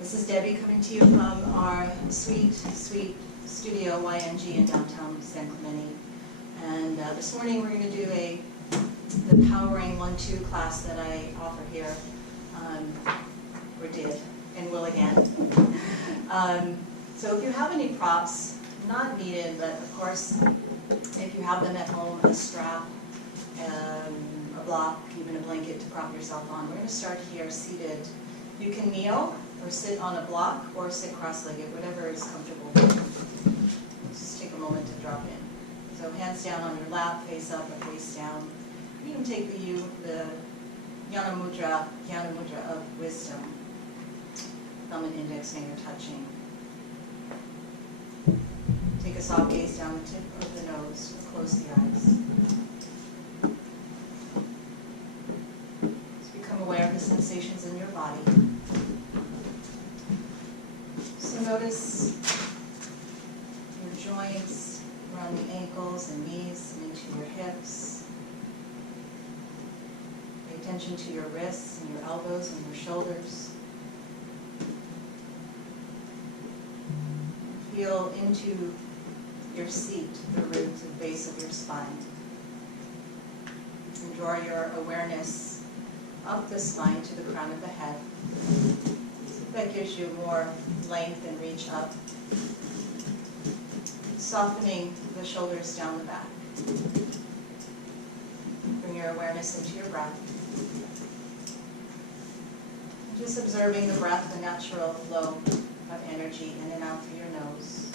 This is Debbie coming to you from our sweet studio, YNG, in downtown San Clemente. And this morning we're going to do the Powering 1-2 class that I offer here, or did, and will again. So if you have any props, not needed, but of course, if you have them at home, a strap, a block, even a blanket to prop yourself on. We're going to start here seated. You can kneel or sit on a block or sit cross-legged, whatever is comfortable. Just take a moment to drop in. So hands down on your lap, face up or face down. You can take the Jnana Mudra of wisdom. Thumb and index finger touching. Take a soft gaze down the tip of the nose, close the eyes. Just become aware of the sensations in your body. So notice your joints around the ankles and knees and into your hips. Pay attention to your wrists and your elbows and your shoulders. Feel into your seat, the root, the base of your spine. And draw your awareness up the spine to the crown of the head. That gives you more length and reach up. Softening the shoulders down the back. Bring your awareness into your breath. And just observing the breath, the natural flow of energy in and out through your nose.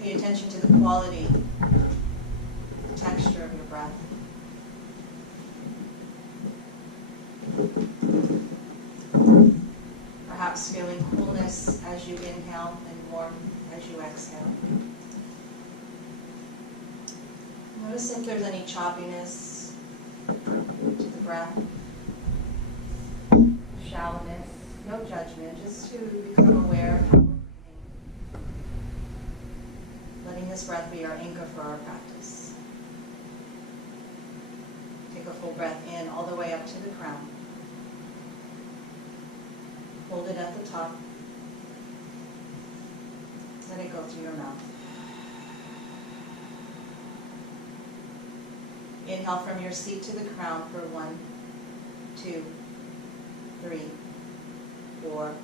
Pay attention to the quality, the texture of your breath. Perhaps feeling coolness as you inhale and warmth as you exhale. Notice if there's any choppiness to the breath, shallowness, no judgment, just to become aware of how we're breathing. Letting this breath be our anchor for our practice. Take a full breath in all the way up to the crown. Hold it at the top. Let it go through your mouth. Inhale from your seat to the crown for 1, 2, 3, 4.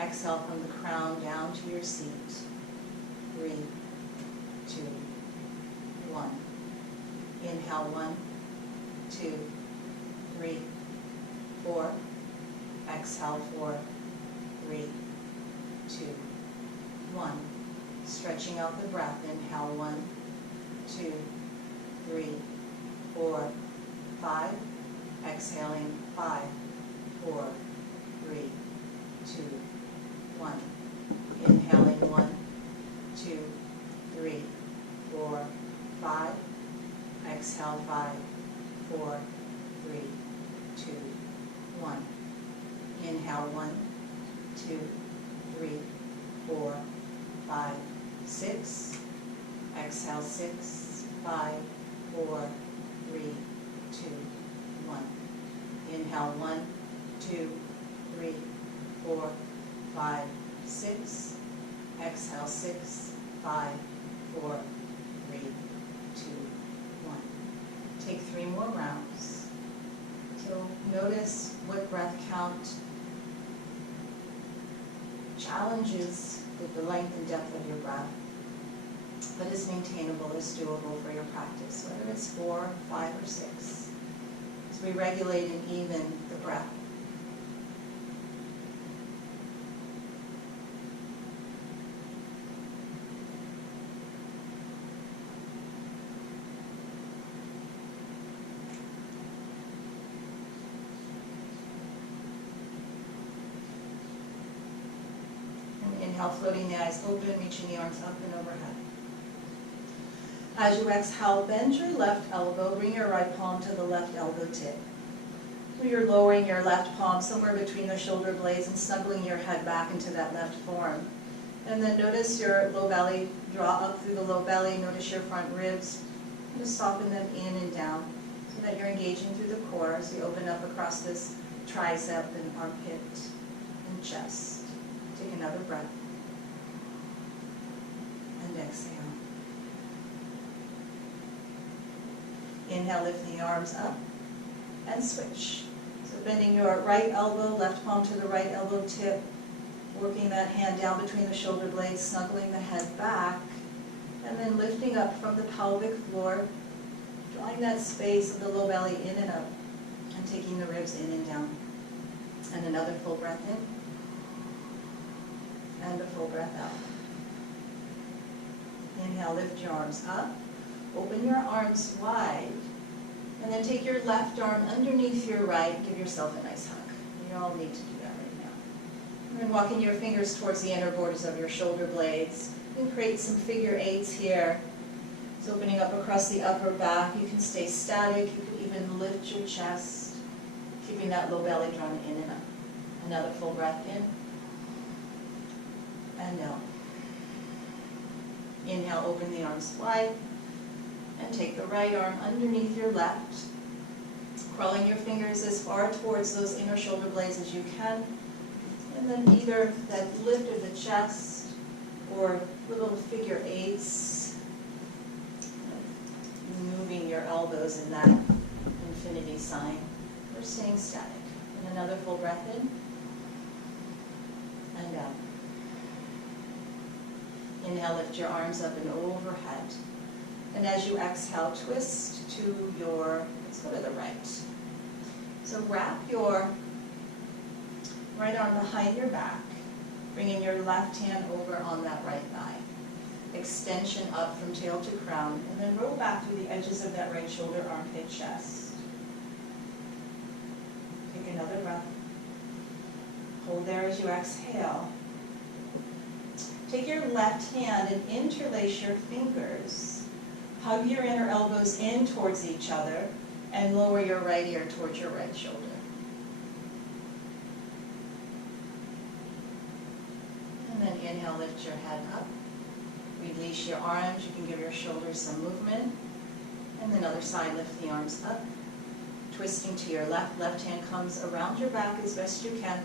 Exhale from the crown down to your seat. 3, 2, 1. Inhale 1, 2, 3, 4. Exhale 4, 3, 2, 1. Stretching out the breath. Inhale 1, 2, 3, 4, 5. Exhaling 5, 4, 3, 2, 1. Inhaling 1, 2, 3, 4, 5. Exhale 5, 4, 3, 2, 1. Inhale 1, 2, 3, 4, 5, 6. Exhale 6, 5, 4, 3, 2, 1. Inhale 1, 2, 3, 4, 5, 6. Exhale 6, 5, 4, 3, 2, 1. Take 3 more rounds. So notice what breath count challenges the length and depth of your breath, but is maintainable, is doable for your practice, whether it's 4, 5, or 6. As we regulate and even the breath. Inhale, floating the eyes open, reaching the arms up and overhead. As you exhale, bend your left elbow, bring your right palm to the left elbow tip. So you're lowering your left palm somewhere between the shoulder blades and snuggling your head back into that left form. And then notice your low belly, draw up through the low belly, notice your front ribs. Just soften them in and down so that you're engaging through the core as we open up across this tricep and armpit and chest. Take another breath. And exhale. Inhale, lift the arms up and switch. So bending your right elbow, left palm to the right elbow tip, working that hand down between the shoulder blades, snuggling the head back, and then lifting up from the pelvic floor, drawing that space of the low belly in and up, and taking the ribs in and down. And another full breath in, and a full breath out. Inhale, lift your arms up, open your arms wide, and then take your left arm underneath your right, give yourself a nice hug. You all need to do that right now. And then walking your fingers towards the inner borders of your shoulder blades. You can create some figure eights here. It's opening up across the upper back. You can stay static. You can even lift your chest, keeping that low belly drawn in and up. Another full breath in and out. Inhale, open the arms wide, and take the right arm underneath your left, crawling your fingers as far towards those inner shoulder blades as you can, and then either that lift of the chest or little figure eights, moving your elbows in that infinity sign, or staying static. And another full breath in and out. Inhale, lift your arms up and overhead. And as you exhale, twist to your, let's go to the right. So wrap your right arm behind your back, bringing your left hand over on that right thigh. Extension up from tail to crown, and then roll back through the edges of that right shoulder, armpit, chest. Take another breath. Hold there as you exhale. Take your left hand and interlace your fingers. Hug your inner elbows in towards each other and lower your right ear towards your right shoulder. And then inhale, lift your head up. Release your arms. You can give your shoulders some movement. And then other side, lift the arms up. Twisting to your left. Left hand comes around your back as best you can.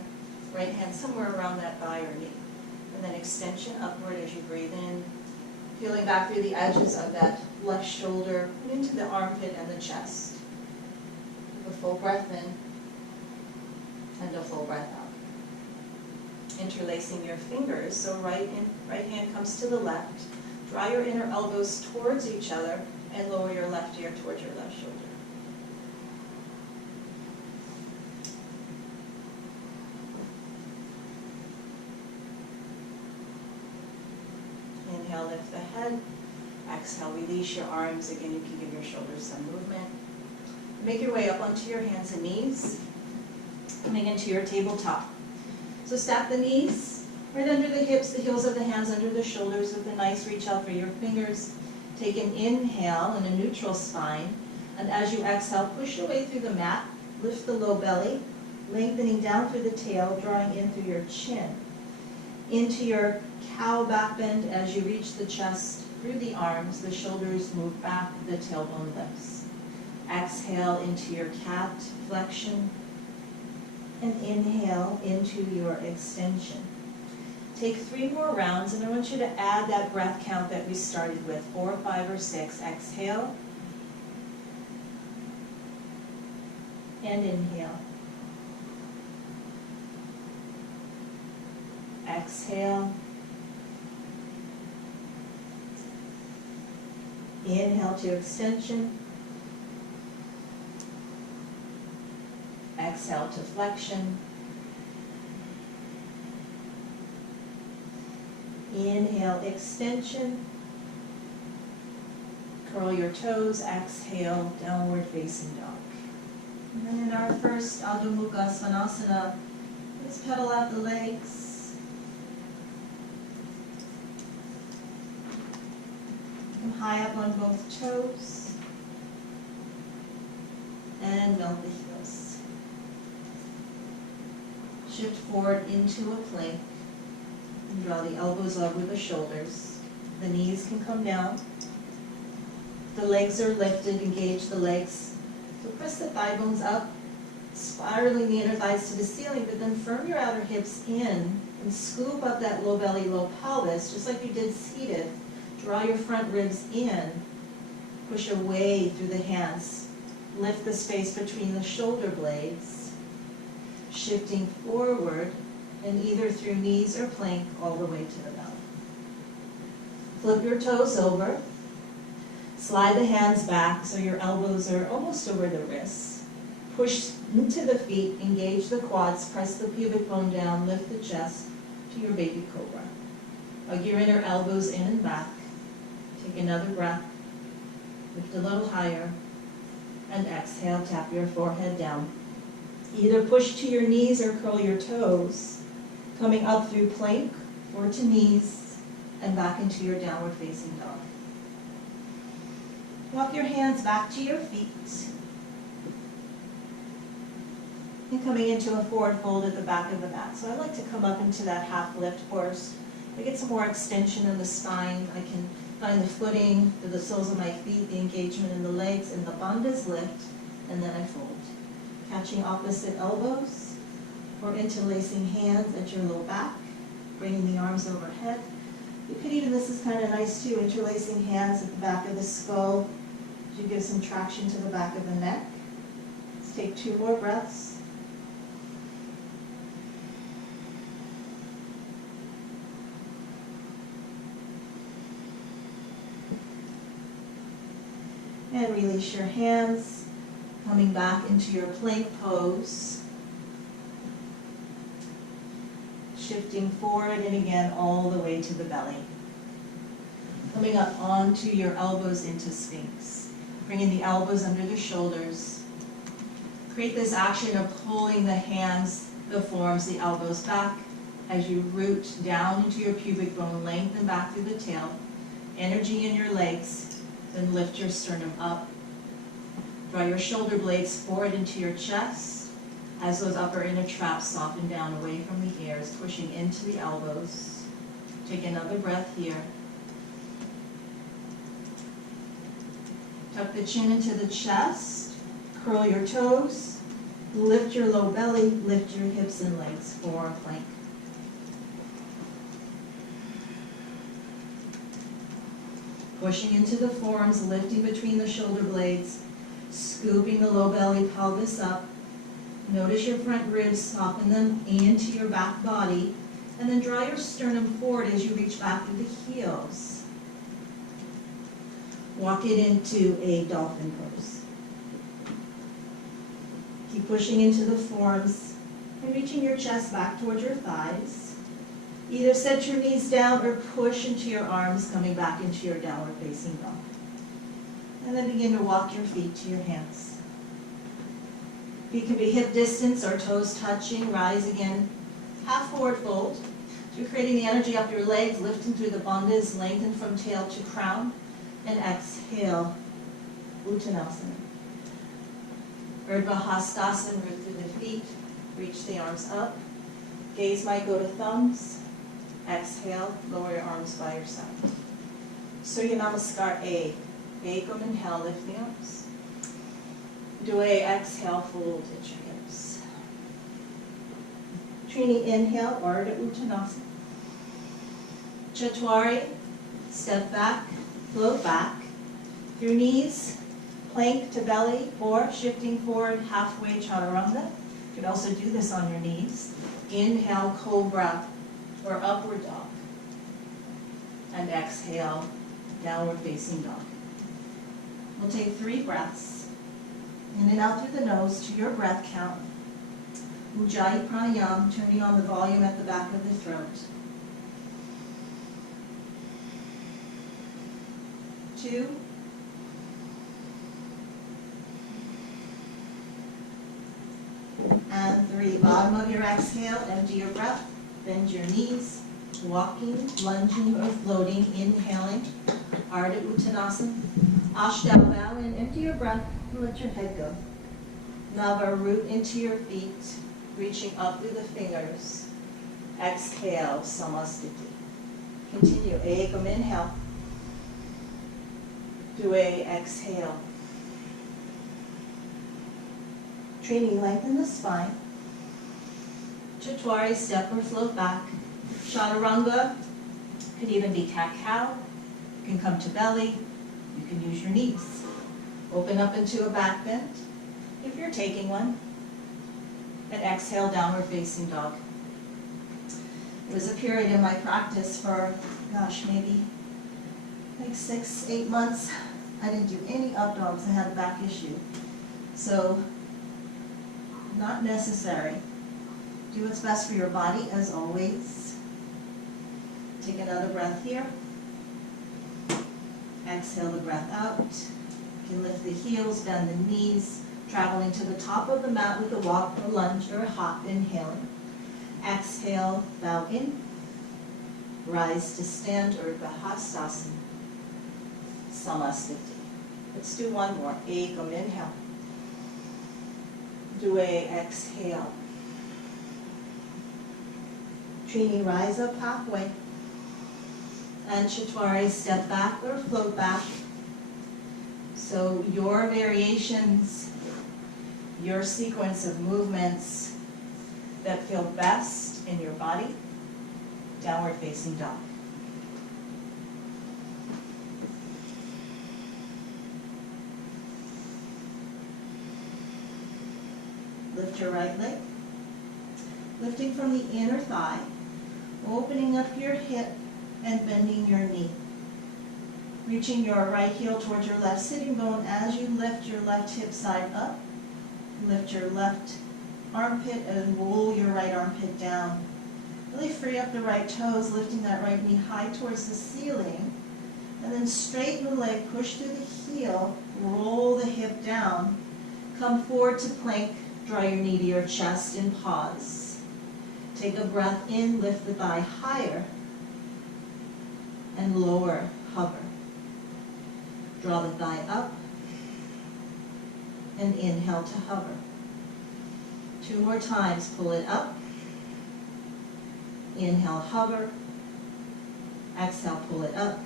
Right hand somewhere around that thigh or knee. And then extension upward as you breathe in. Feeling back through the edges of that left shoulder into the armpit and the chest. A full breath in and a full breath out. Interlacing your fingers, so right hand comes to the left. Draw your inner elbows towards each other and lower your left ear towards your left shoulder. Inhale, lift the head. Exhale, release your arms. Again, you can give your shoulders some movement. Make your way up onto your hands and knees, coming into your tabletop. So stack the knees right under the hips, the heels of the hands under the shoulders with a nice reach out for your fingers. Take an inhale in a neutral spine, and as you exhale, push your way through the mat. Lift the low belly, lengthening down through the tail, drawing in through your chin. Into your cow back bend as you reach the chest, through the arms, the shoulders move back, the tailbone lifts. Exhale into your cat flexion, and inhale into your extension. Take 3 more rounds, and I want you to add that breath count that we started with, 4, 5, or 6. Exhale, and inhale. Exhale. Inhale to extension. Exhale to flexion. Inhale, extension. Curl your toes. Exhale, downward facing dog. And then in our first Adho Mukha Svanasana, let's pedal out the legs. Come high up on both toes. And melt the heels. Shift forward into a plank. And draw the elbows over the shoulders. The knees can come down. The legs are lifted. Engage the legs. So press the thigh bones up. spiraling the inner thighs to the ceiling, but then firm your outer hips in and scoop up that low belly, low pelvis, just like you did seated. Draw your front ribs in, push away through the hands. Lift the space between the shoulder blades, shifting forward and either through knees or plank all the way to the belly. Flip your toes over. Slide the hands back so your elbows are almost over the wrists. Push into the feet, engage the quads, press the pubic bone down, lift the chest to your baby cobra. Hug your inner elbows in and back. Take another breath. Lift a little higher. And exhale, tap your forehead down. Either push to your knees or curl your toes, coming up through plank or to knees and back into your downward facing dog. Walk your hands back to your feet. And coming into a forward fold at the back of the mat. So I like to come up into that half lift course. I get some more extension in the spine. I can find the footing, the soles of my feet, the engagement in the legs, and the bandhas lift, and then I fold. Catching opposite elbows or interlacing hands at your low back, bringing the arms overhead. You could even, this is kind of nice too, interlacing hands at the back of the skull to give some traction to the back of the neck. Let's take 2 more breaths. And release your hands, coming back into your plank pose. Shifting forward and again all the way to the belly. Coming up onto your elbows into Sphinx. Bringing the elbows under the shoulders. Create this action of pulling the hands, the forearms, the elbows back as you root down into your pubic bone, lengthen back through the tail. Energy in your legs. Then lift your sternum up. Draw your shoulder blades forward into your chest as those upper inner traps soften down away from the ears, pushing into the elbows. Take another breath here. Tuck the chin into the chest. Curl your toes. Lift your low belly. Lift your hips and legs for a plank. Pushing into the forearms, lifting between the shoulder blades, scooping the low belly pelvis up. Notice your front ribs, soften them into your back body, and then draw your sternum forward as you reach back through the heels. Walk it into a dolphin pose. Keep pushing into the forearms and reaching your chest back towards your thighs. Either set your knees down or push into your arms, coming back into your downward facing dog. And then begin to walk your feet to your hands. Feet can be hip distance or toes touching. Rise again, half forward fold. So you're creating the energy up your legs, lifting through the bandhas, lengthen from tail to crown. And exhale, Uttanasana. Urdhva Hastasana, root through the feet. Reach the arms up. Gaze might go to thumbs. Exhale, lower your arms by your side. Surya Namaskar A. Ekam, inhale, lift the arms. Do a exhale, fold at your hips. Trini, inhale, Ardha Uttanasana. Chatwari, step back, float back. Your knees, plank to belly, or shifting forward, halfway chaturanga. You could also do this on your knees. Inhale, cobra, or upward dog. And exhale, downward facing dog. We'll take 3 breaths. In and out through the nose to your breath count. Ujjayi pranayama, turning on the volume at the back of the throat. 2. And 3. Bottom of your exhale, empty your breath. Bend your knees, walking, lunging, or floating, inhaling, Ardha Uttanasana. Ashtau, bow in, empty your breath, and let your head go. Nava, root into your feet, reaching up through the fingers. Exhale, Samastiti. Continue, Ekam, inhale. Due, exhale. Trini, lengthen the spine. Chaturanga, step or float back. Chaturanga could even be cat-cow. You can come to belly. You can use your knees. Open up into a back bend, if you're taking one. And exhale, downward facing dog. There was a period in my practice for, gosh, maybe like 6, 8 months. I didn't do any up dogs. I had a back issue. So, not necessary. Do what's best for your body, as always. Take another breath here. Exhale the breath out. You can lift the heels, bend the knees, traveling to the top of the mat with a walk, a lunge, or a hop, inhaling. Exhale, bow in. Rise to stand, Urdhva Hastasana. Samasthiti. Let's do one more. Ekam, inhale. Due, exhale. Trini, rise up halfway. And Chaturanga, step back or float back. So your variations, your sequence of movements that feel best in your body, downward facing dog. Lift your right leg, lifting from the inner thigh, opening up your hip and bending your knee. Reaching your right heel towards your left sitting bone as you lift your left hip side up. Lift your left armpit and roll your right armpit down. Really free up the right toes, lifting that right knee high towards the ceiling. And then straighten the leg, push through the heel, roll the hip down. Come forward to plank, draw your knee to your chest and pause. Take a breath in, lift the thigh higher. And lower, hover. Draw the thigh up. And inhale to hover. 2 more times, pull it up. Inhale, hover. Exhale, pull it up.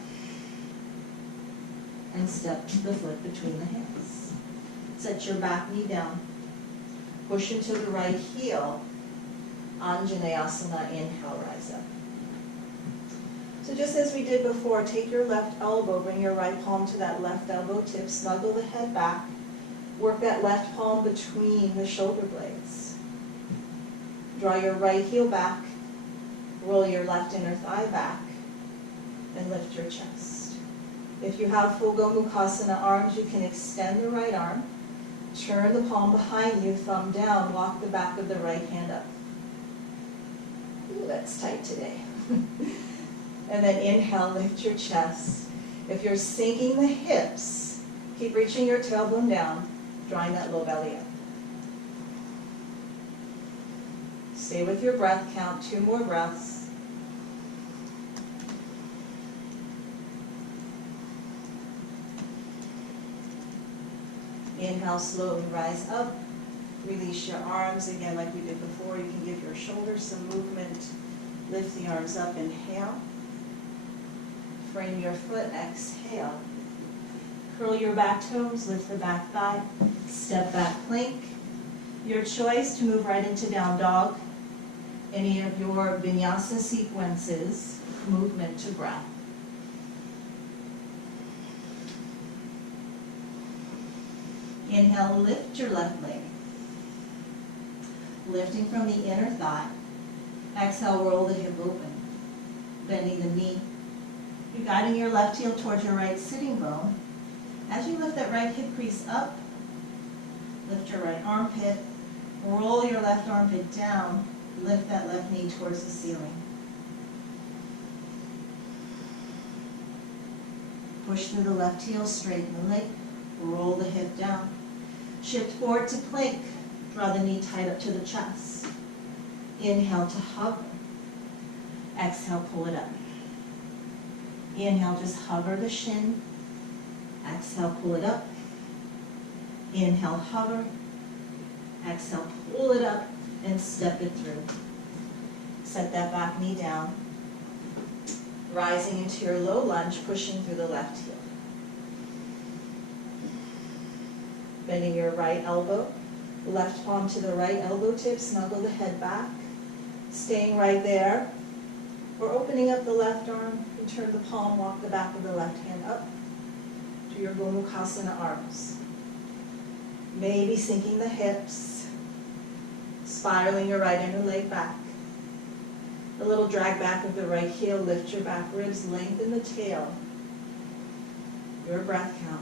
And step the foot between the hands. Set your back knee down. Push into the right heel. Anjaneyasana, inhale, rise up. So just as we did before, take your left elbow, bring your right palm to that left elbow tip, snuggle the head back, work that left palm between the shoulder blades. Draw your right heel back, roll your left inner thigh back, and lift your chest. If you have full Gomukhasana arms, you can extend the right arm, turn the palm behind you, thumb down, walk the back of the right hand up. Ooh, that's tight today. And then inhale, lift your chest. If you're sinking the hips, keep reaching your tailbone down, drawing that low belly up. Stay with your breath count, 2 more breaths. Inhale, slowly rise up. Release your arms again like we did before. You can give your shoulders some movement. Lift the arms up, inhale. Frame your foot, exhale. Curl your back toes, lift the back thigh. Step back plank. Your choice to move right into down dog. Any of your vinyasa sequences, movement to breath. Inhale, lift your left leg. Lifting from the inner thigh. Exhale, roll the hip open. Bending the knee. You're guiding your left heel towards your right sitting bone. As you lift that right hip crease up, lift your right armpit, roll your left armpit down, lift that left knee towards the ceiling. Push through the left heel, straighten the leg, roll the hip down. Shift forward to plank, draw the knee tight up to the chest. Inhale to hover. Exhale, pull it up. Inhale, just hover the shin. Exhale, pull it up. Inhale, hover. Exhale, pull it up and step it through. Set that back knee down. Rising into your low lunge, pushing through the left heel. Bending your right elbow, Left palm to the right elbow tip, snuggle the head back, staying right there. We're opening up the left arm, and turn the palm, walk the back of the left hand up to your Gomukhasana arms. Maybe sinking the hips, spiraling your right inner leg back. A little drag back of the right heel, lift your back ribs, lengthen the tail. Your breath count.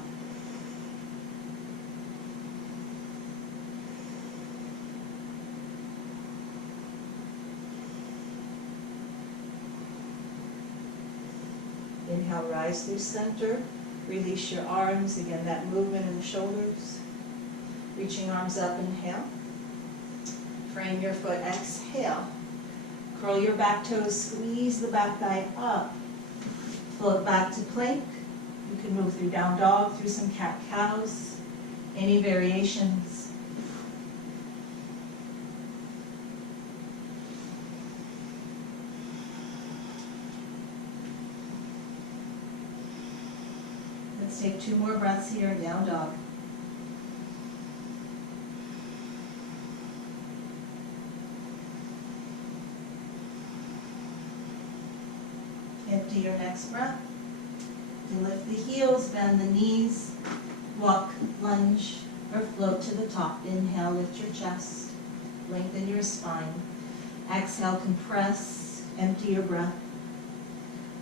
Inhale, rise through center. Release your arms. Again, that movement in the shoulders. Reaching arms up, inhale. Frame your foot, exhale. Curl your back toes, squeeze the back thigh up. Float back to plank. You can move through down dog, through some cat-cows. Any variations. Let's take 2 more breaths here in down dog. Empty your next breath. You lift the heels, bend the knees, walk, lunge, or float to the top. Inhale, lift your chest, lengthen your spine. Exhale, compress, empty your breath.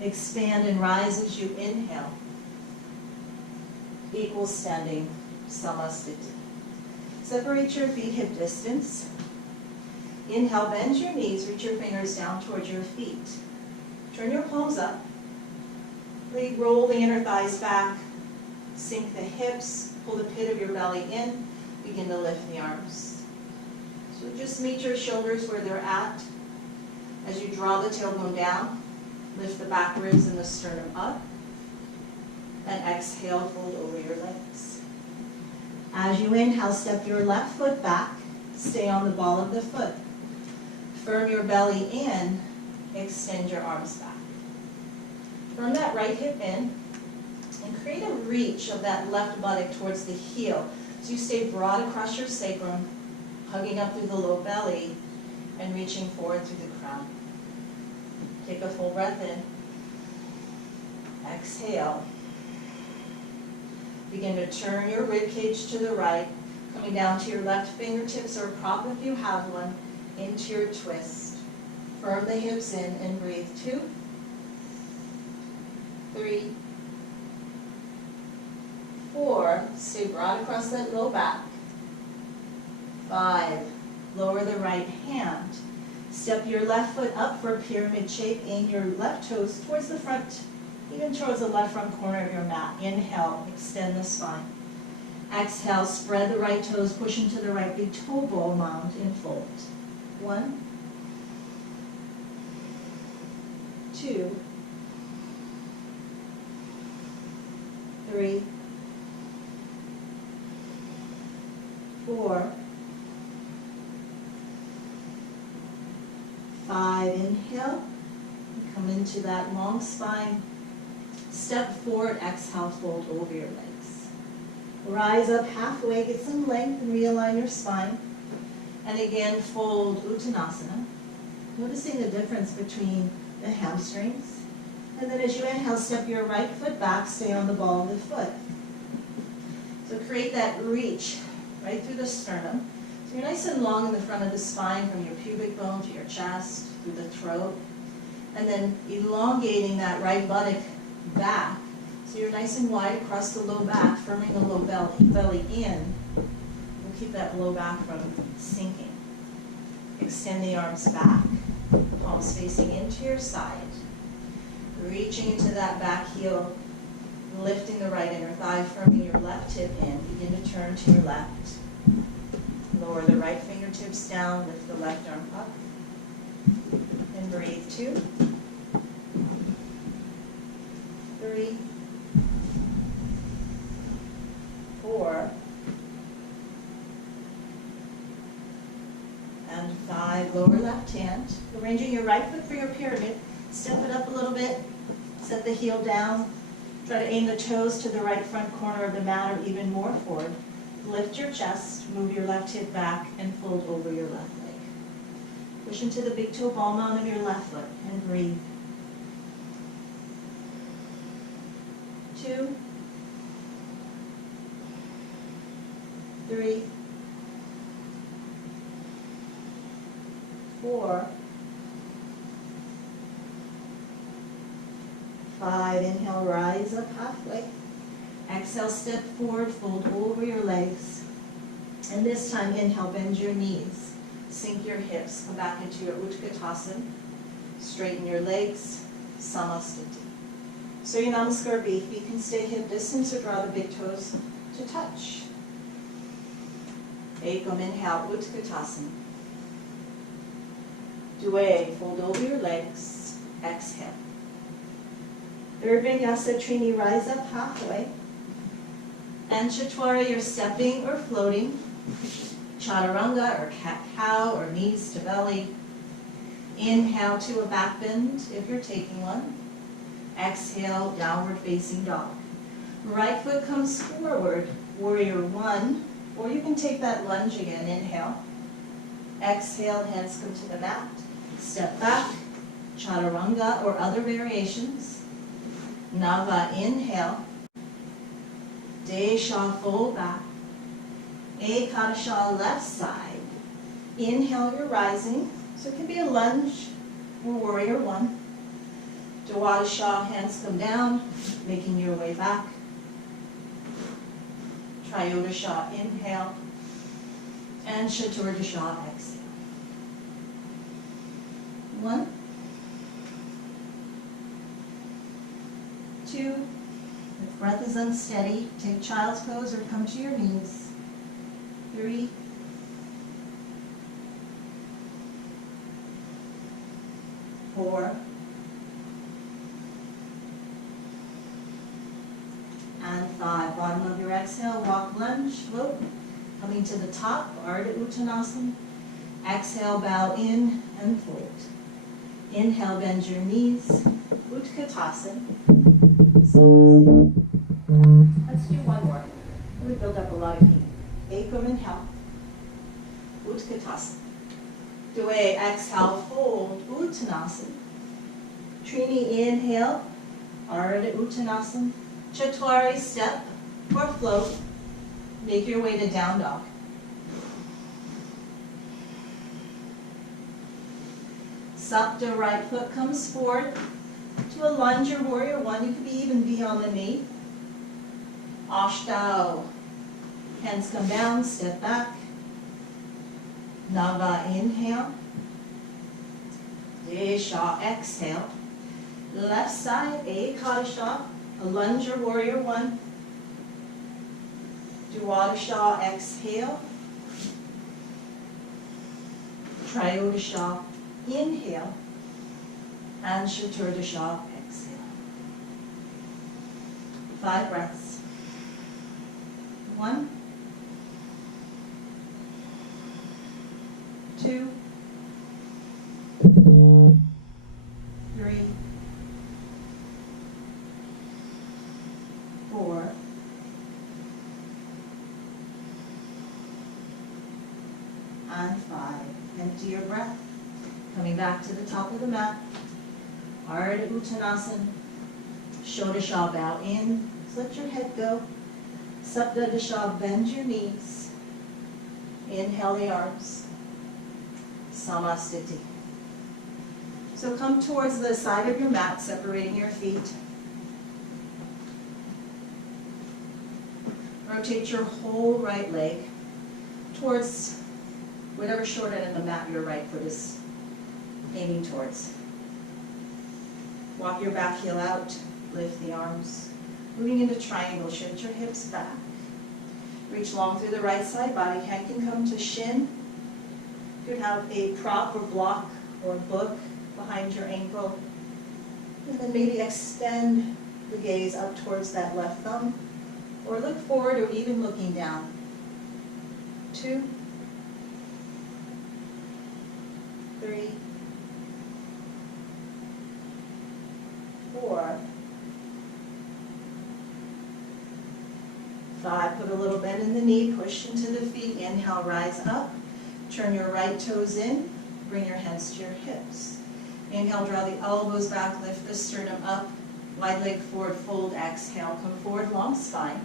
Expand and rise as you inhale. Equal standing, Samasthiti. Separate your feet hip distance. Inhale, bend your knees, reach your fingers down towards your feet. Turn your palms up. Roll the inner thighs back. Sink the hips. Pull the pit of your belly in. Begin to lift the arms. So just meet your shoulders where they're at. As you draw the tailbone down, lift the back ribs and the sternum up. And exhale, fold over your legs. As you inhale, step your left foot back. Stay on the ball of the foot. Firm your belly in. Extend your arms back. Firm that right hip in and create a reach of that left buttock towards the heel. So you stay broad across your sacrum, hugging up through the low belly and reaching forward through the crown. Take a full breath in. Exhale. Begin to turn your rib cage to the right, coming down to your left fingertips or prop if you have one, into your twist. Firm the hips in and breathe. 2, 3, 4. Stay broad across that low back. 5. Lower the right hand. Step your left foot up for a pyramid shape. Aim your left toes towards the front, even towards the left front corner of your mat. Inhale, extend the spine. Exhale, spread the right toes, push into the right big toe bowl mound and fold. 1, 2, 3, 4, 5. Inhale, come into that long spine. Step forward, exhale, fold over your legs. Rise up halfway, get some length and realign your spine. And again, fold Uttanasana. Noticing the difference between the hamstrings. And then as you inhale, step your right foot back, stay on the ball of the foot. So create that reach right through the sternum. So you're nice and long in the front of the spine from your pubic bone to your chest, through the throat. And then elongating that right buttock back. So you're nice and wide across the low back, firming the low belly in. We'll keep that low back from sinking. Extend the arms back, the palms facing into your side. Reaching into that back heel, lifting the right inner thigh, firming your left hip in. Begin to turn to your left. Lower the right fingertips down, lift the left arm up. And breathe. 2, 3, 4, and 5. Lower left hand. Arranging your right foot for your pyramid. Step it up a little bit. Set the heel down. Try to aim the toes to the right front corner of the mat or even more forward. Lift your chest, move your left hip back, and fold over your left leg. Push into the big toe ball mount of your left foot and breathe. 2, 3, 4, 5. Inhale, rise up halfway. Exhale, step forward, fold over your legs. And this time, inhale, bend your knees. Sink your hips, come back into your Utkatasana. Straighten your legs, Samasthiti. So your Namaskar B, feet can stay hip distance or draw the big toes to touch. Ekam, inhale, Utkatasana. Due, fold over your legs, exhale. Third Vinyasa, Trini, rise up halfway. And Chaturanga, you're stepping or floating. Chaturanga or cat-cow or knees to belly. Inhale to a back bend if you're taking one. Exhale, downward facing dog. Right foot comes forward, warrior 1. Or you can take that lunge again, inhale. Exhale, hands come to the mat. Step back, Chaturanga or other variations. Nava, inhale. Desha, fold back. Ekadasha, left side. Inhale, you're rising. So it can be a lunge or warrior 1. Dwadasha, hands come down, making your way back. Triyodasha, inhale. And Chaturdasha, exhale. 1, 2, if breath is unsteady, take child's pose or come to your knees. 3, 4, and 5. Bottom of your exhale, walk, lunge, float. Coming to the top, Ardha Uttanasana. Exhale, bow in and fold. Inhale, bend your knees, Utkatasana. Let's do one more. We build up a lot of heat. Ekam, inhale, Utkatasana. Due, exhale, fold, Uttanasana. Trini, inhale, Ardha Uttanasana. Chaturanga, step or float. Make your way to down dog. Sapta, right foot comes forward to a lunge or warrior 1. You could even be on the knee. Ashtau, hands come down, step back. Nava, inhale. Desha, exhale. Left side, Ekadasha, a lunge or warrior 1. Dwadasha, exhale. Triyodasha, inhale. And Chaturdasha, exhale. 5 breaths. 1, 2, 3, 4, 5. Empty your breath. Coming back to the top of the mat. Ardha Uttanasana. Shodasha, bow in. Just let your head go. Saptadasha, bend your knees. Inhale the arms. Samasthiti. So come towards the side of your mat, separating your feet. Rotate your whole right leg towards whatever short end of the mat your right foot is aiming towards. Walk your back heel out, lift the arms. Moving into triangle, shift your hips back. Reach long through the right side, body hand can come to shin. You could have a prop or block or book behind your ankle. And then maybe extend the gaze up towards that left thumb, or look forward or even looking down. 2, 3, 4, 5, 5, put a little bend in the knee, push into the feet, inhale, rise up. Turn your right toes in, bring your hands to your hips. Inhale, draw the elbows back, lift the sternum up, wide leg forward, fold, exhale, come forward, long spine.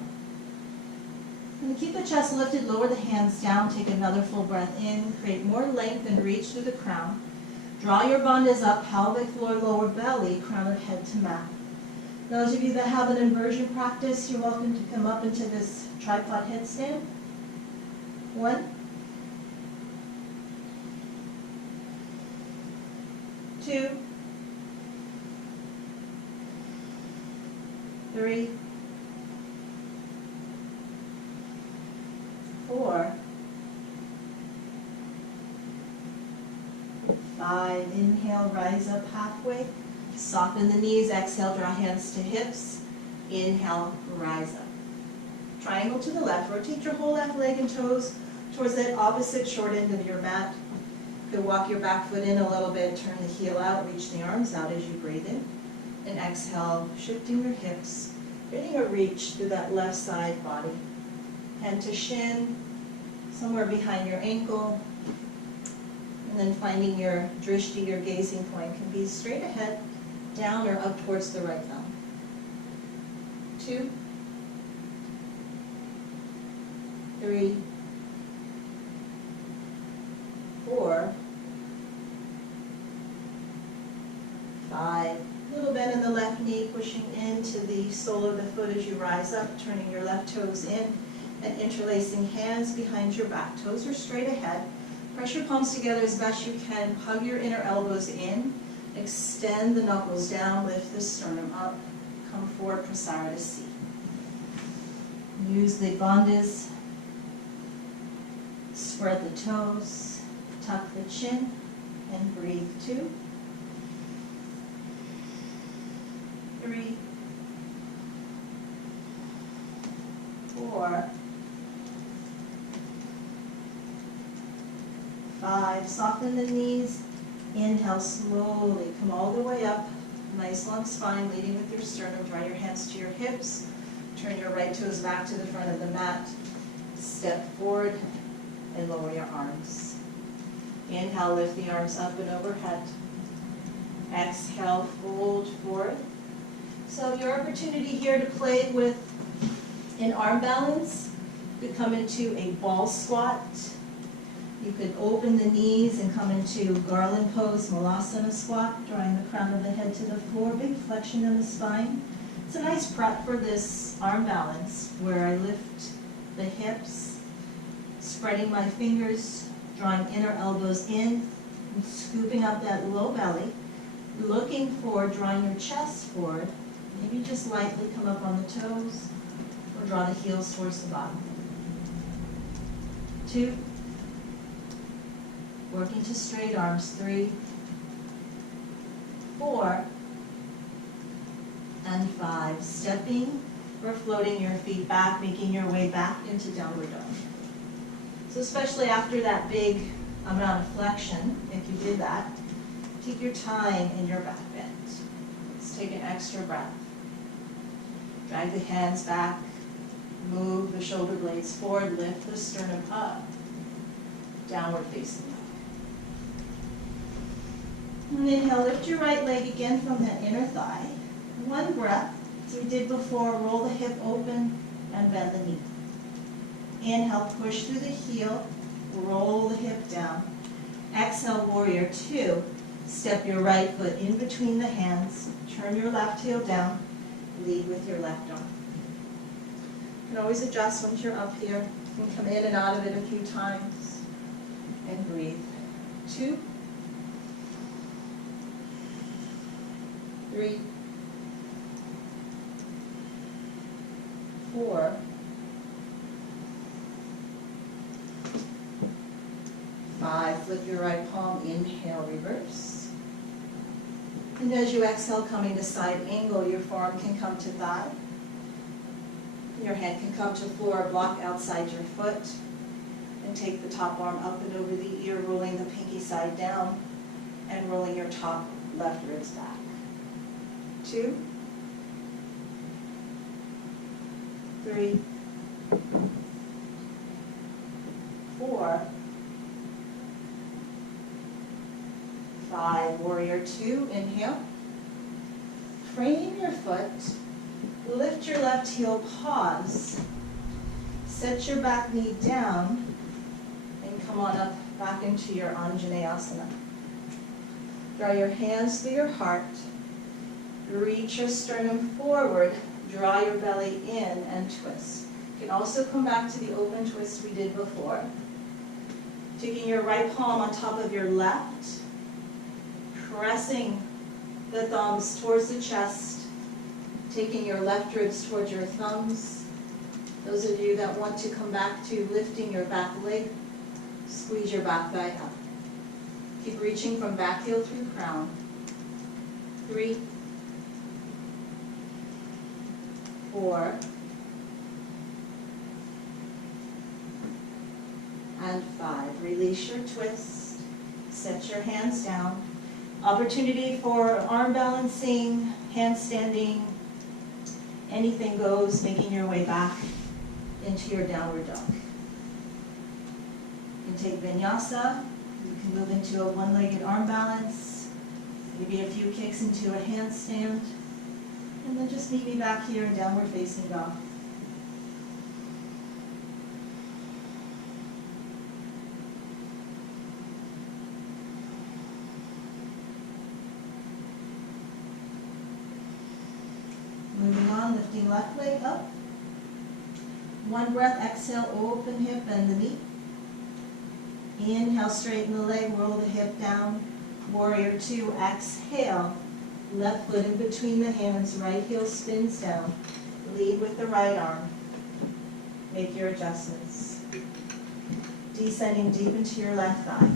And keep the chest lifted, lower the hands down, take another full breath in, create more length and reach through the crown. Draw your bandhas up, pelvic floor, lower belly, crown of head to mat. Those of you that have an inversion practice, you're welcome to come up into this tripod headstand. 1, 2, 3, 4, 5. Inhale, rise up halfway. Soften the knees. Exhale, draw hands to hips. Inhale, rise up. Triangle to the left. Rotate your whole left leg and toes towards that opposite short end of your mat. You can walk your back foot in a little bit, turn the heel out, reach the arms out as you breathe in. And exhale, shifting your hips, getting a reach through that left side body. Hand to shin, somewhere behind your ankle. And then finding your drishti, your gazing point, can be straight ahead, down or up towards the right thumb. 2, 3, 4, 5. Little bend in the left knee, pushing into the sole of the foot as you rise up, turning your left toes in and interlacing hands behind your back. Toes are straight ahead. Press your palms together as best you can. Hug your inner elbows in. Extend the knuckles down. Lift the sternum up. Come forward, Prasarita C. Use the bandhas. Spread the toes. Tuck the chin. And breathe. 2, 3, 4, 5. Soften the knees. Inhale slowly. Come all the way up. Nice long spine, leading with your sternum. Draw your hands to your hips. Turn your right toes back to the front of the mat. Step forward and lower your arms. Inhale, lift the arms up and overhead. Exhale, fold forward. So your opportunity here to play with an arm balance. You could come into a ball squat. You could open the knees and come into garland pose, malasana squat, drawing the crown of the head to the floor, big flexion in the spine. It's a nice prep for this arm balance where I lift the hips, spreading my fingers, drawing inner elbows in, and scooping up that low belly, looking forward, drawing your chest forward. Maybe just lightly come up on the toes or draw the heels towards the bottom. 2, working to straight arms. 3, 4, and 5. Stepping or floating your feet back, making your way back into downward dog. So especially after that big amount of flexion, if you did that, take your time in your back bend. Let's take an extra breath. Drag the hands back, move the shoulder blades forward, lift the sternum up, downward facing dog. And inhale, lift your right leg again from that inner thigh. 1 breath, as we did before, roll the hip open and bend the knee. Inhale, push through the heel, roll the hip down. Exhale, warrior 2. Step your right foot in between the hands, turn your left heel down, lead with your left arm. You can always adjust once you're up here. You can come in and out of it a few times. And breathe. 2, 3, 4, 5. Flip your right palm, inhale, reverse. And as you exhale, coming to side angle, your forearm can come to thigh. Your hand can come to floor, block outside your foot. And take the top arm up and over the ear, rolling the pinky side down and rolling your top left ribs back. 2, 3, 4, 5, warrior 2, inhale. Frame your foot, lift your left heel, pause. Set your back knee down, and come on up back into your Anjaneyasana. Draw your hands through your heart, reach your sternum forward, draw your belly in and twist. You can also come back to the open twist we did before. Taking your right palm on top of your left, pressing the thumbs towards the chest, taking your left ribs towards your thumbs. Those of you that want to come back to lifting your back leg, squeeze your back thigh up. Keep reaching from back heel through crown. 3, 4, and 5. Release your twist. Set your hands down. Opportunity for arm balancing, handstanding, anything goes, making your way back into your downward dog. You can take vinyasa. You can move into a one-legged arm balance, maybe a few kicks into a handstand, and then just meet me back here in downward facing dog. Moving on, lifting left leg up. One breath, exhale, open hip, bend the knee. Inhale, straighten the leg, roll the hip down. Warrior 2, exhale. Left foot in between the hands, right heel spins down. Lead with the right arm. Make your adjustments. Descending deep into your left thigh.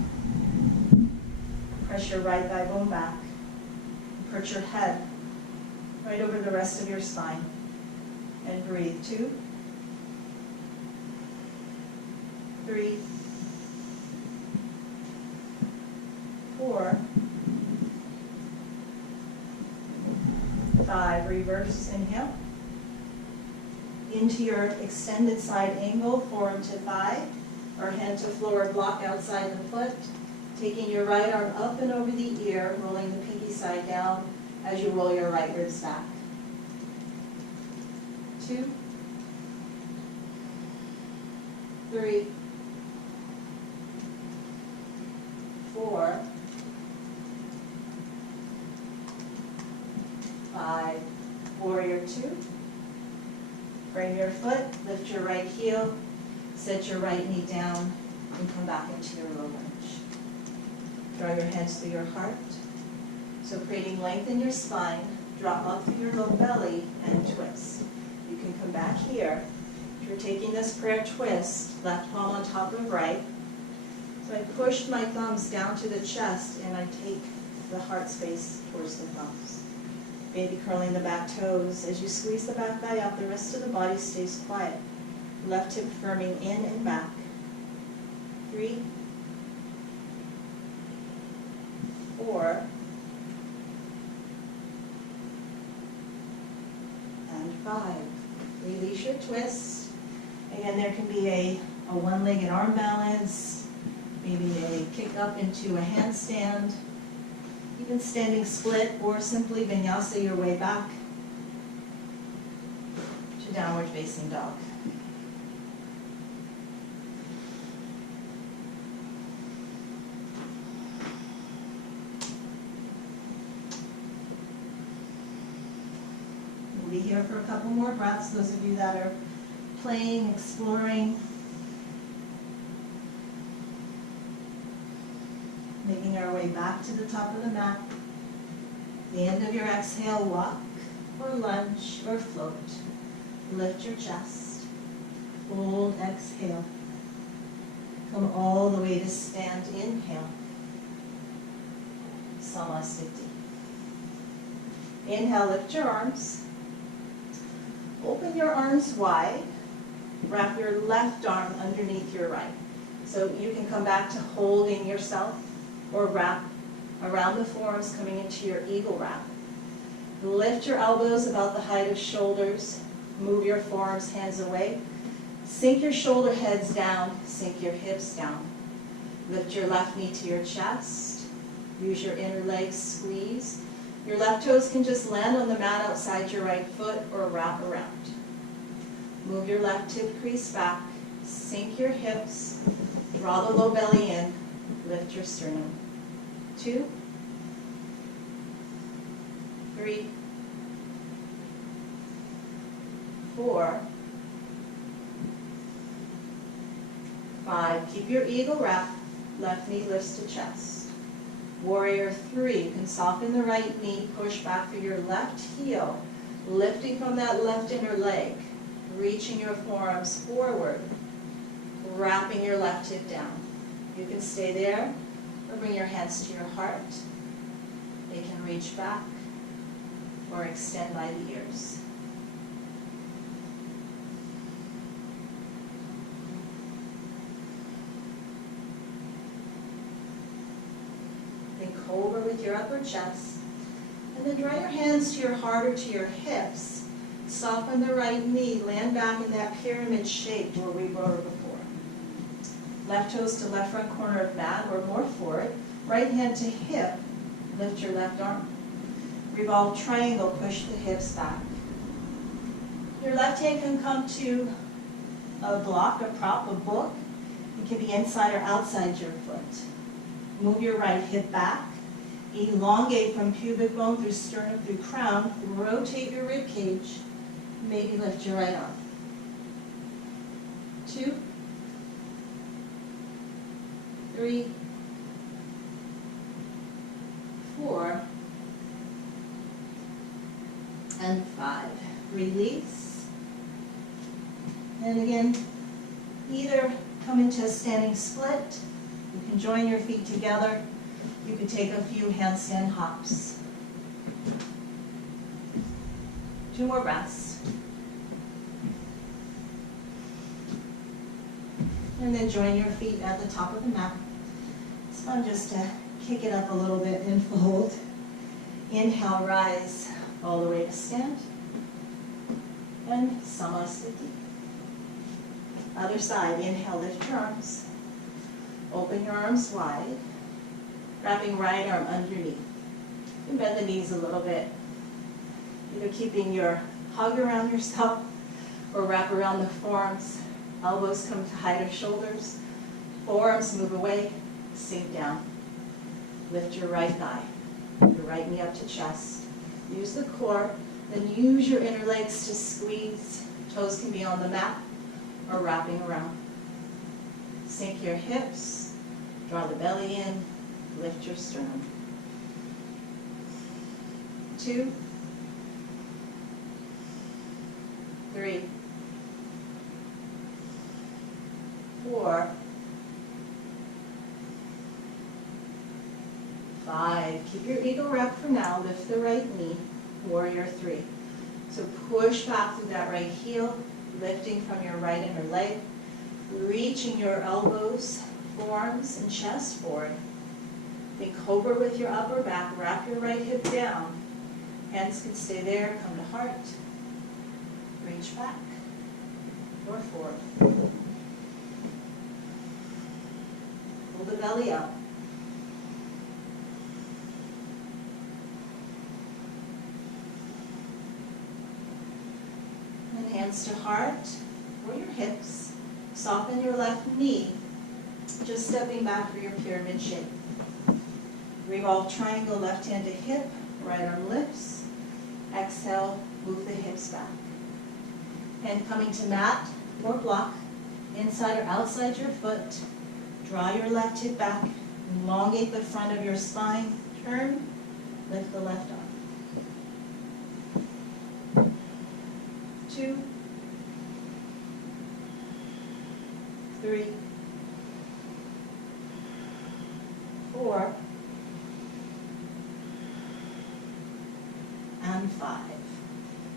Press your right thigh bone back. Perch your head right over the rest of your spine. And breathe. 2, 3, 4, 5. Reverse inhale. Into your extended side angle, forearm to thigh, or hand to floor block outside the foot. Taking your right arm up and over the ear, rolling the pinky side down as you roll your right ribs back. 2, 3, 4, 5, warrior 2. Frame your foot, lift your right heel, set your right knee down, and come back into your low lunge. Draw your hands through your heart. So creating length in your spine, drop up through your low belly, and twist. You can come back here. If you're taking this prayer twist, left palm on top of right. So I push my thumbs down to the chest, and I take the heart space towards the thumbs. Baby curling the back toes. As you squeeze the back thigh up, the rest of the body stays quiet. Left hip firming in and back. 3, 4, and 5. Release your twist. Again, there can be a one-legged arm balance, maybe a kick up into a handstand, even standing split, or simply vinyasa your way back to downward facing dog. We'll be here for a couple more breaths, those of you that are playing, exploring. Making our way back to the top of the mat. The end of your exhale, walk or lunge or float. Lift your chest. Fold, exhale. Come all the way to stand, inhale. Samasthiti. Inhale, lift your arms. Open your arms wide. Wrap your left arm underneath your right. So you can come back to holding yourself, or wrap around the forearms, coming into your eagle wrap. Lift your elbows about the height of shoulders. Move your forearms, hands away. Sink your shoulder heads down, sink your hips down. Lift your left knee to your chest. Use your inner leg squeeze. Your left toes can just land on the mat outside your right foot or wrap around. Move your left hip crease back, sink your hips, draw the low belly in, lift your sternum. 2, 3, 4, 5. Keep your eagle wrap, left knee lifts to chest. Warrior 3, you can soften the right knee, push back through your left heel, lifting from that left inner leg, reaching your forearms forward, wrapping your left hip down. You can stay there or bring your hands to your heart. They can reach back or extend by the ears. Then cobra with your upper chest. And then draw your hands to your heart or to your hips. Soften the right knee, land back in that pyramid shape where we were before. Left toes to left front corner of mat or more forward. Right hand to hip, lift your left arm. Revolve triangle, push the hips back. Your left hand can come to a block, a prop, a book. It can be inside or outside your foot. Move your right hip back. Elongate from pubic bone through sternum through crown. Rotate your rib cage. Maybe lift your right arm. 2, 3, 4, and 5. Release. And again, either come into a standing split. You can join your feet together. You can take a few handstand hops. 2 more breaths. And then join your feet at the top of the mat. It's fun just to kick it up a little bit and fold. Inhale, rise all the way to stand. And Samasthiti. Other side, inhale, lift your arms. Open your arms wide. Wrapping right arm underneath. And bend the knees a little bit. Either keeping your hug around yourself or wrap around the forearms. Elbows come to height of shoulders. Forearms move away, sink down. Lift your right thigh. Your right knee up to chest. Use the core, then use your inner legs to squeeze. Toes can be on the mat or wrapping around. Sink your hips, draw the belly in, lift your sternum. 2, 3, 4, 5. Keep your eagle wrap for now. Lift the right knee. Warrior 3. So push back through that right heel, lifting from your right inner leg, reaching your elbows, forearms, and chest forward. Then cobra with your upper back. Wrap your right hip down. Hands can stay there. Come to heart. Reach back or forward. Pull the belly up. And hands to heart or your hips. Soften your left knee, just stepping back for your pyramid shape. Revolve triangle, left hand to hip, right arm lifts. Exhale, move the hips back. And coming to mat or block, inside or outside your foot. Draw your left hip back, elongate the front of your spine, turn, lift the left arm. 2, 3, 4, and 5.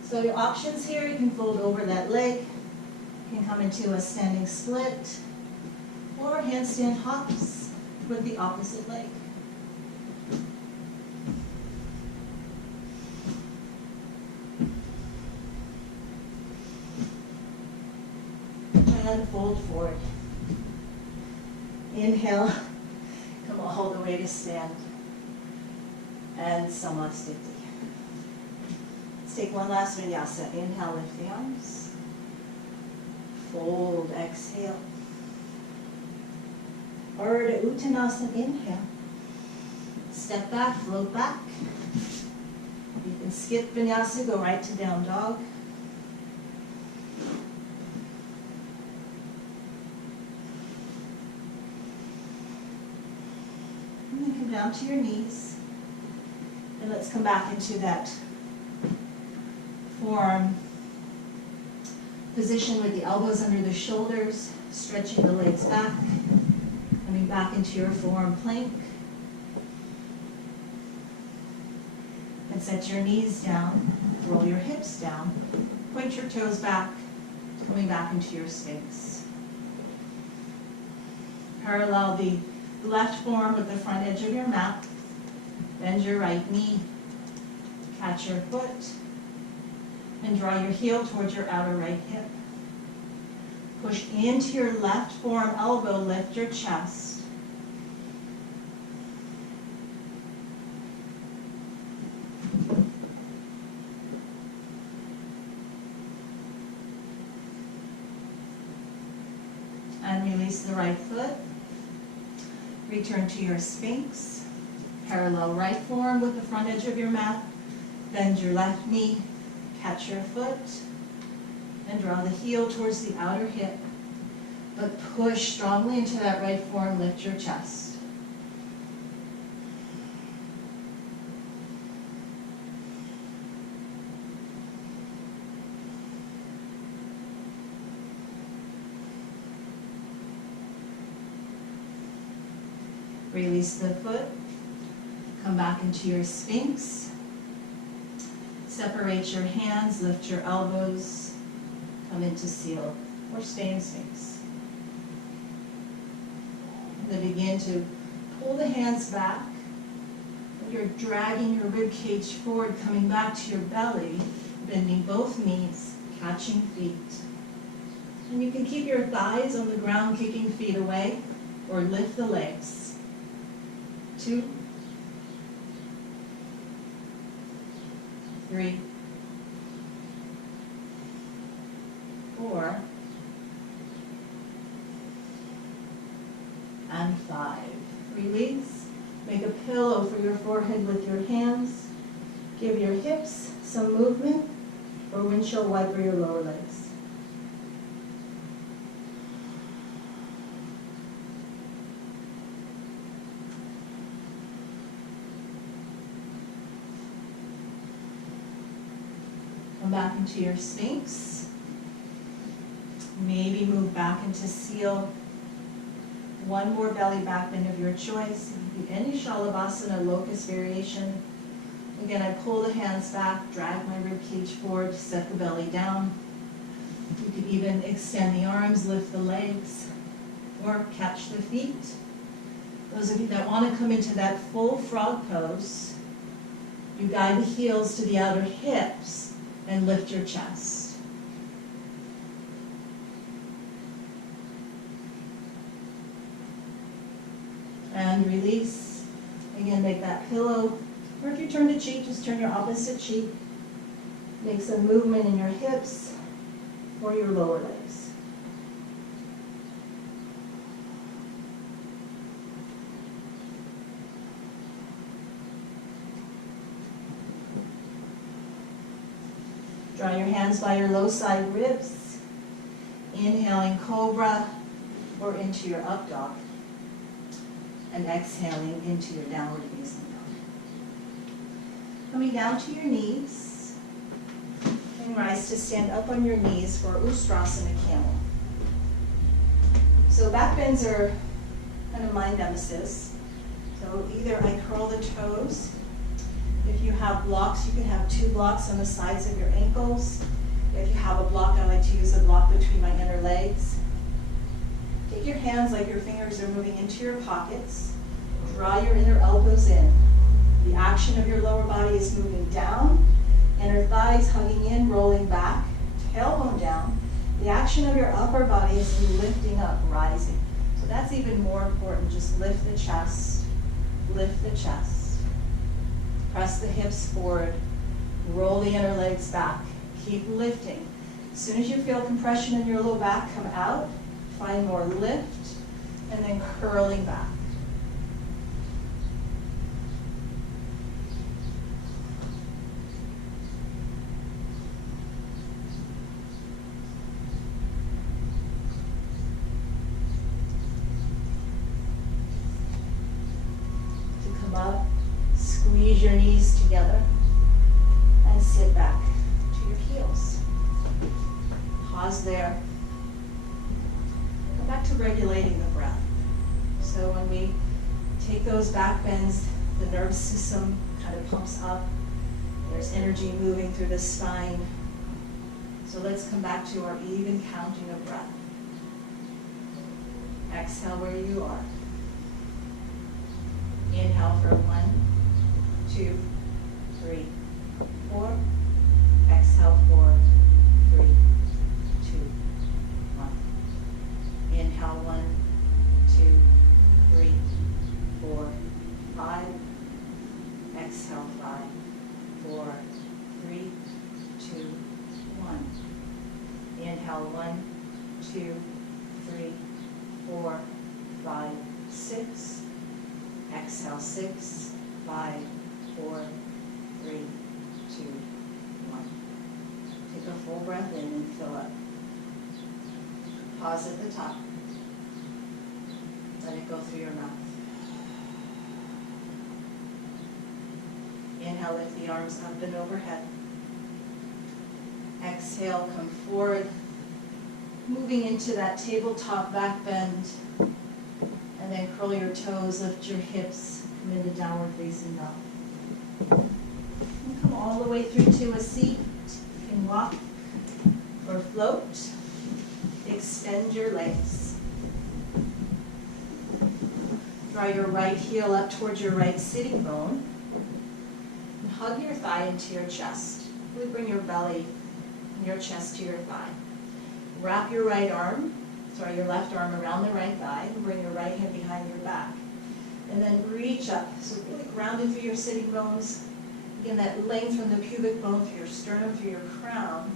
So your options here, you can fold over that leg, you can come into a standing split, or handstand hops with the opposite leg. forward. Inhale, come all the way to stand. And Samasthiti. Let's take one last vinyasa. Inhale, lift the arms. Fold, exhale. Ardha Uttanasana, inhale. Step back, float back. You can skip vinyasa, go right to down dog. And then come down to your knees. And let's come back into that forearm position with the elbows under the shoulders, stretching the legs back, coming back into your forearm plank. And set your knees down, roll your hips down, point your toes back, coming back into your Sphinx. Parallel the left forearm with the front edge of your mat. Bend your right knee, catch your foot, and draw your heel towards your outer right hip. Push into your left forearm elbow, lift your chest. And release the right foot. Return to your Sphinx. Parallel right forearm with the front edge of your mat. Bend your left knee, catch your foot, and draw the heel towards the outer hip. But push strongly into that right forearm, lift your chest. Release the foot, come back into your Sphinx. Separate your hands, lift your elbows, come into seal, or stay in Sphinx. Then begin to pull the hands back. You're dragging your rib cage forward, coming back to your belly, bending both knees, catching feet. And you can keep your thighs on the ground, kicking feet away, or lift the legs. 2, 3, 4, and 5. Release. Make a pillow for your forehead with your hands. Give your hips some movement, or windshield wiper your lower legs. Come back into your Sphinx. Maybe move back into seal. One more belly back bend of your choice. Any Shalabhasana, locust variation. Again, I pull the hands back, drag my rib cage forward, set the belly down. You could even extend the arms, lift the legs, or catch the feet. Those of you that want to come into that full frog pose, you guide the heels to the outer hips and lift your chest. And release. Again, make that pillow. Or if you turn the cheek, just turn your opposite cheek. Make some movement in your hips or your lower legs. Draw your hands by your low side ribs. Inhaling cobra or into your up dog. And exhaling into your downward facing dog. Coming down to your knees. And rise to stand up on your knees for Ustrasana Camel. So back bends are kind of my nemesis. So either I curl the toes. If you have blocks, you can have 2 blocks on the sides of your ankles. If you have a block, I like to use a block between my inner legs. Take your hands like your fingers are moving into your pockets. Draw your inner elbows in. The action of your lower body is moving down. Inner thighs hugging in, rolling back. Tailbone down. The action of your upper body is you lifting up, rising. So that's even more important. Just lift the chest, lift the chest. Press the hips forward, roll the inner legs back. Keep lifting. As soon as you feel compression in your low back come out, find more lift, and then curling back. To come up, squeeze your knees together, and sit back to your heels. Pause there. Come back to regulating the breath. So when we take those back bends, the nervous system kind of pumps up. There's energy moving through the spine. So let's come back to our even counting of breath. Exhale where you are. Inhale for 1, 2, 3, 4. Exhale 4, 3, 2, 1. Inhale 1, 2, 3, 4, 5. Exhale 5, 4, 3, 2, 1. Inhale 1, 2, 3, 4, 5, 6. Exhale 6, 5, 4, 3, 2, 1. Take a full breath in and fill up. Pause at the top. Let it go through your mouth. Inhale, lift the arms up and overhead. Exhale, come forward, moving into that tabletop back bend. And then curl your toes, lift your hips, come into downward facing dog. And come all the way through to a seat. You can walk or float. Extend your legs. Draw your right heel up towards your right sitting bone. And hug your thigh into your chest. Really bring your belly and your chest to your thigh. Wrap your your left arm around the right thigh, and bring your right hand behind your back. And then reach up, so really grounded through your sitting bones. Again, that length from the pubic bone through your sternum, through your crown.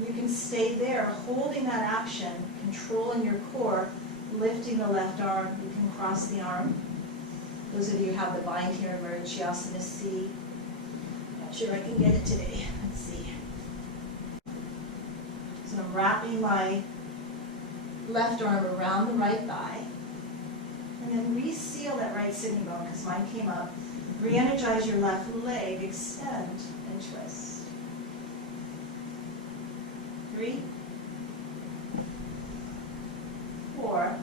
You can stay there, holding that action, controlling your core, lifting the left arm. You can cross the arm. Those of you who have the bind here in Virtuosity C. Not sure I can get it today. Let's see. So I'm wrapping my left arm around the right thigh, and then reseal that right sitting bone because mine came up. Re-energize your left leg, extend and twist. 3, 4,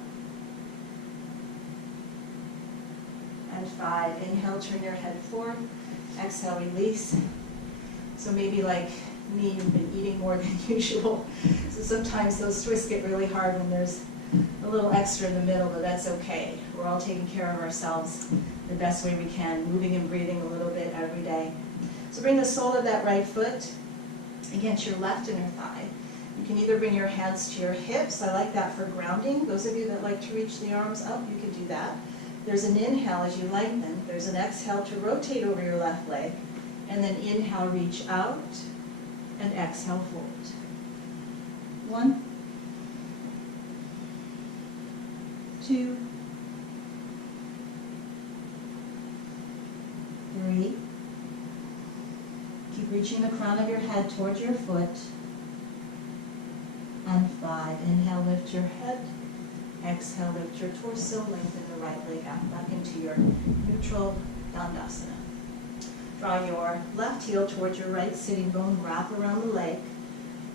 and 5. Inhale, turn your head forward. Exhale, release. So maybe like me, you've been eating more than usual. So sometimes those twists get really hard when there's a little extra in the middle, but that's okay. We're all taking care of ourselves the best way we can, moving and breathing a little bit every day. So bring the sole of that right foot against your left inner thigh. You can either bring your hands to your hips. I like that for grounding. Those of you that like to reach the arms up, you can do that. There's an inhale as you lengthen. There's an exhale to rotate over your left leg. And then inhale, reach out. And exhale, fold. 1, 2, 3. Keep reaching the crown of your head towards your foot. And 5. Inhale, lift your head. Exhale, lift your torso, lengthen the right leg out back into your neutral Dandasana. Draw your left heel towards your right sitting bone, wrap around the leg,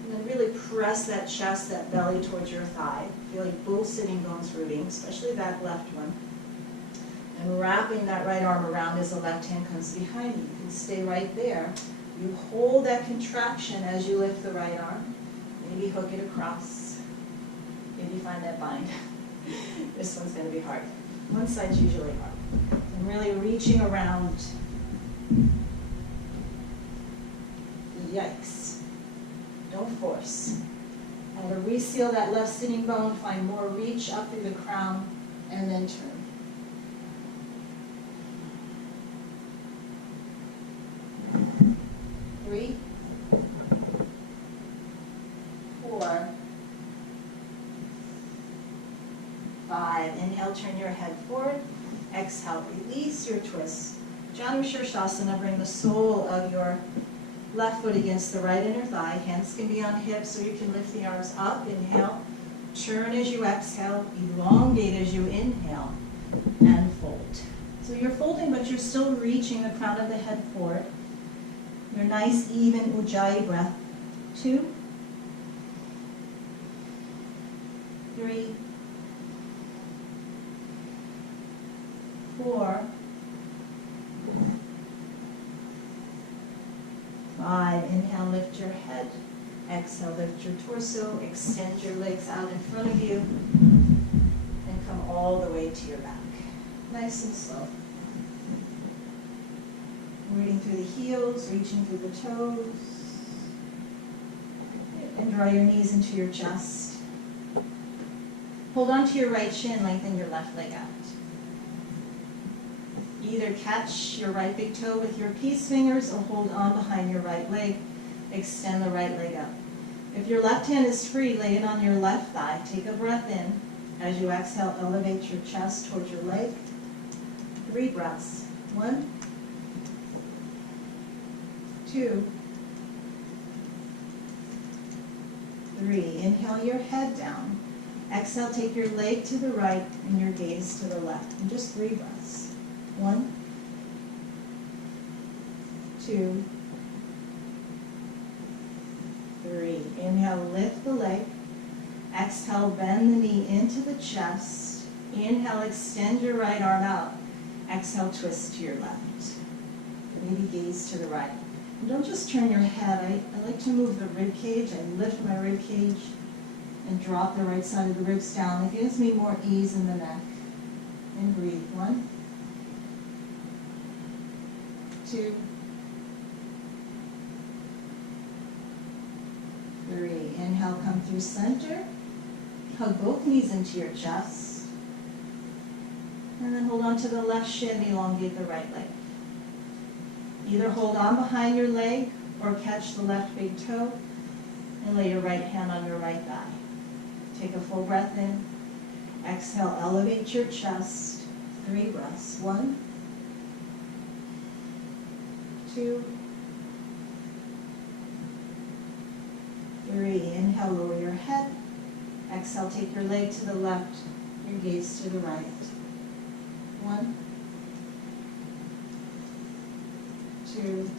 and then really press that chest, that belly towards your thigh. Feeling both sitting bones rooting, especially that left one. And wrapping that right arm around as the left hand comes behind you. You can stay right there. You hold that contraction as you lift the right arm. Maybe hook it across. Maybe find that bind. This one's going to be hard. One side's usually hard. And really reaching around. Yikes. Don't force. Now to reseal that left sitting bone, find more reach up through the crown, and then turn. 3, 4, 5. Inhale, turn your head forward. Exhale, release your twist. Janu Shirshasana, bring the sole of your left foot against the right inner thigh. Hands can be on hips, so you can lift the arms up. Inhale, turn as you exhale, elongate as you inhale, and fold. So you're folding, but you're still reaching the crown of the head forward. Your nice, even Ujjayi breath. 2, 3, 4, 5. Inhale, lift your head. Exhale, lift your torso. Extend your legs out in front of you. And come all the way to your back. Nice and slow. Rooting through the heels, reaching through the toes. And draw your knees into your chest. Hold on to your right shin, lengthen your left leg out. Either catch your right big toe with your peace fingers or hold on behind your right leg. Extend the right leg up. If your left hand is free, lay it on your left thigh. Take a breath in. As you exhale, elevate your chest towards your leg. 3 breaths. 1, 2, 3. Inhale your head down. Exhale, take your leg to the right and your gaze to the left. And just 3 breaths. 1, 2, 3. Inhale, lift the leg. Exhale, bend the knee into the chest. Inhale, extend your right arm out. Exhale, twist to your left. Maybe gaze to the right. And don't just turn your head. I like to move the rib cage. I lift my rib cage and drop the right side of the ribs down. It gives me more ease in the neck. And breathe. 1, 2, 3. Inhale, come through center. Hug both knees into your chest. And then hold on to the left shin, elongate the right leg. Either hold on behind your leg or catch the left big toe and lay your right hand on your right thigh. Take a full breath in. Exhale, elevate your chest. 3 breaths. 1, 2, 3. Inhale, lower your head. Exhale, take your leg to the left, your gaze to the right. 1, 2,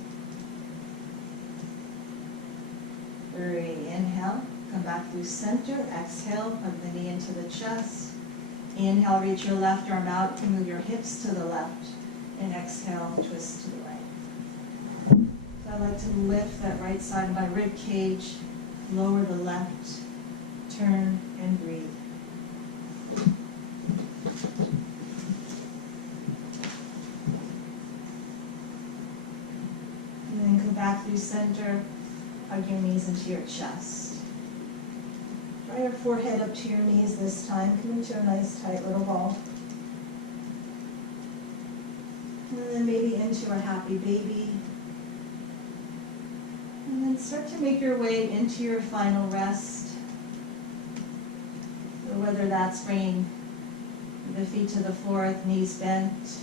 3. Inhale, come back through center. Exhale, hug the knee into the chest. Inhale, reach your left arm out, move your hips to the left. And exhale, twist to the right. So I like to lift that right side of my rib cage, lower the left, turn and breathe. And then come back through center, hug your knees into your chest. Draw your forehead up to your knees this time. Come into a nice tight little ball. And then maybe into a happy baby. And then start to make your way into your final rest. So whether that's bringing the feet to the floor, knees bent,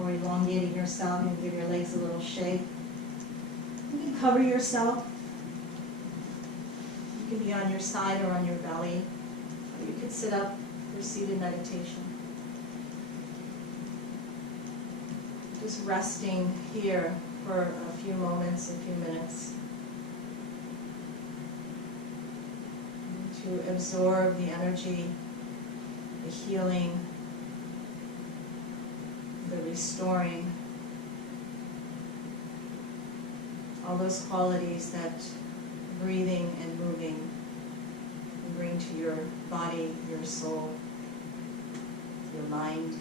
or elongating yourself and give your legs a little shake. You can cover yourself. You can be on your side or on your belly. Or you can sit up for seated meditation. Just resting here for a few moments, a few minutes. To absorb the energy, the healing, the restoring, all those qualities that breathing and moving can bring to your body, your soul, your mind.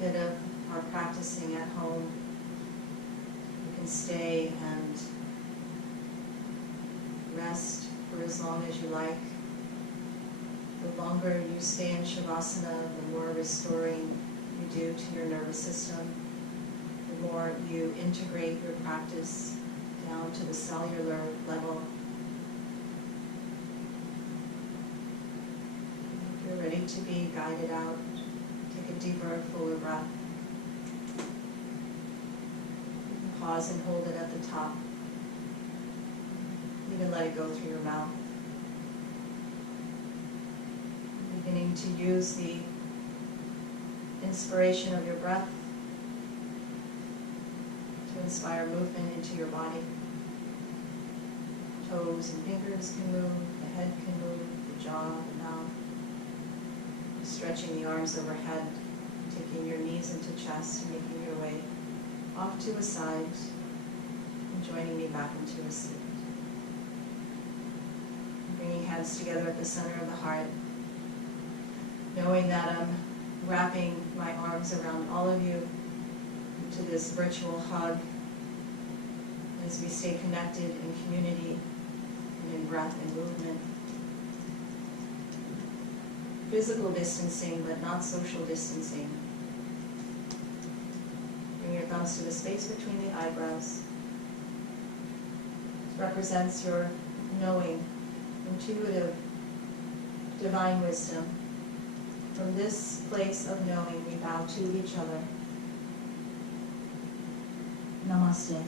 benefit of our practicing at home. You can stay and rest for as long as you like. The longer you stay in Shavasana, the more restoring you do to your nervous system, the more you integrate your practice down to the cellular level. If you're ready to be guided out, take a deeper, fuller breath. Pause and hold it at the top. Even let it go through your mouth. Beginning to use the inspiration of your breath to inspire movement into your body. Toes and fingers can move, the head can move, the jaw, the mouth. Stretching the arms overhead, taking your knees into chest, and making your way off to a side, and joining me back into a seat. Bringing hands together at the center of the heart, knowing that I'm wrapping my arms around all of you into this virtual hug as we stay connected in community and in breath and movement. Physical distancing, but not social distancing. Bring your thumbs to the space between the eyebrows. This represents your knowing, intuitive, divine wisdom. From this place of knowing, we bow to each other. Namaste.